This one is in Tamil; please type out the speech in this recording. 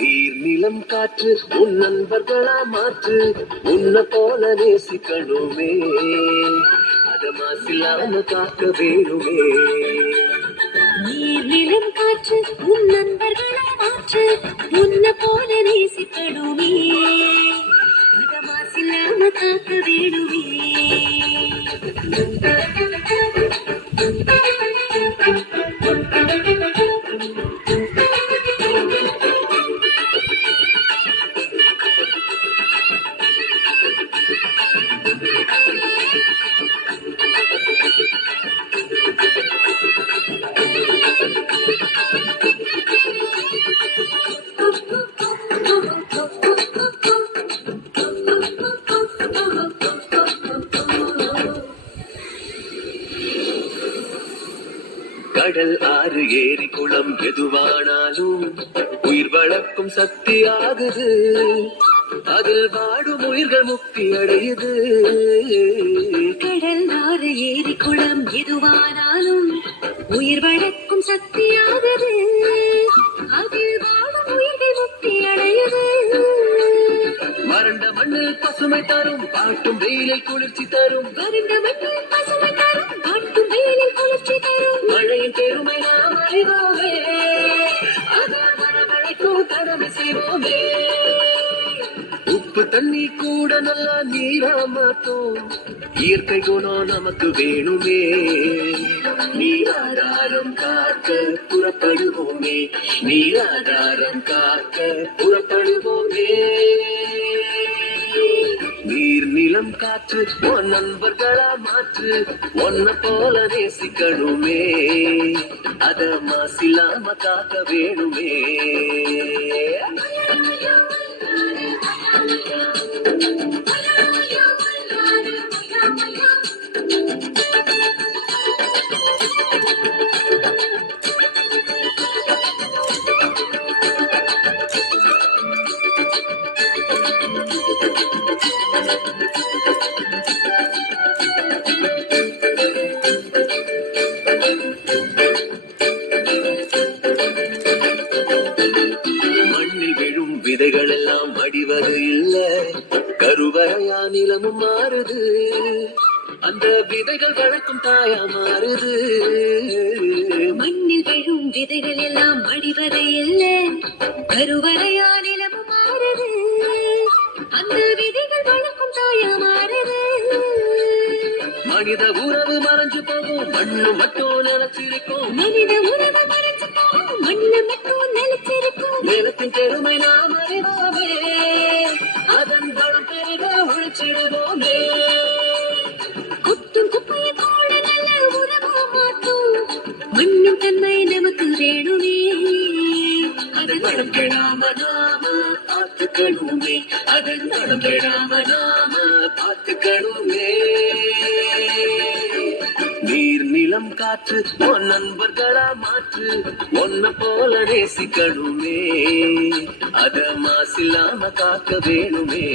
நீர் நிலம் காற்று உன் நண்பர்களா மாற்று உன்னை போல நேசிக்கணுமே அத மாசில்லாம காக்க வேணுமே. நீர் நிலம் காற்று உன் நண்பர்களா மாற்று உன்னை போல நேசிக்கணுமே அத மாசில்லாம காக்க வேணுமே. கடல் ஆறு ஏரி குளம் எதுவானாலும் உயிர் வளர்க்கும் சக்தி ஆகுது அதில் வாடும் உயிர்கள் முக்தி அடையுது. கடல் ஆறு ஏரி குளம் எதுவானாலும் உயிர் வளர்க்கும் சக்தி ஆகுது அதில் வாடும் உயிர்கள் முக்தி அடையுது. வறண்ட மண்ணில் பசுமை தரும் பாட்டும் வெயிலில் குளிர்ச்சி தரும் வறண்ட மண்ணில் பசுமை தரும் பாட்டும் வெயிலில் குளிர்ச்சி தரும் மழையின் பெருமை நாம் அறிவோமே அதால் வரவழைக்கும் கடமை செய்வோமே. உப்பு தண்ணி கூட நல்லா நீரா மாத்தோம் இயற்கை குணம் நமக்கு வேணுமே. நீராதாரம் காக்க புறப்படுவோமே நீராதாரம் காக்க புறப்படுவோமே. நீர் நிலம் காற்று உன் நண்பர்களா மாற்று உன்னை போல நேசிக்கணுமே அத மாசில்லாம காக்க வேணுமே. மண்ணில் விழும் விதைகள் எல்லாம் அடிவது இல்ல கருவறையா நிலமும் மாறுது அந்த விதைகள் வளர்க்கும் தாயா மாறுது. மண்ணில் விழும் விதைகள் எல்லாம் அடிவதை இல்ல கருவறையா நிலமும் மாறுது அந்த விதைகள் வளர்க்கும் தாயா மாறுது. மனித உறவு மறைஞ்சு போகும் மண்ணு மட்டும் நினைச்சிருக்கும் மனித உறவு மறைஞ்சு போகும் மண்ணு மட்டும் நிலைச்சிருக்கும். நிலத்தின் பெருமை நாம் அறிவோமே அதன் பலம் பெருக உழைச்சிடுவோமே. கொட்டும் குப்பையை கூட நல்ல உறவா மாற்றும் மண்ணின் தன்மை நமக்கு வேணுமே அதன் வளம் கெடாம நாம பார்த்துக்கணுமே அதன் வளம் கெடாம நாம பார்த்துக்கணுமே. நீர் நிலம் காற்று உன் நண்பர்களா மாற்று உன்னை போல நேசிக்கணுமே அத மாசில்லாம காக்க வேணுமே.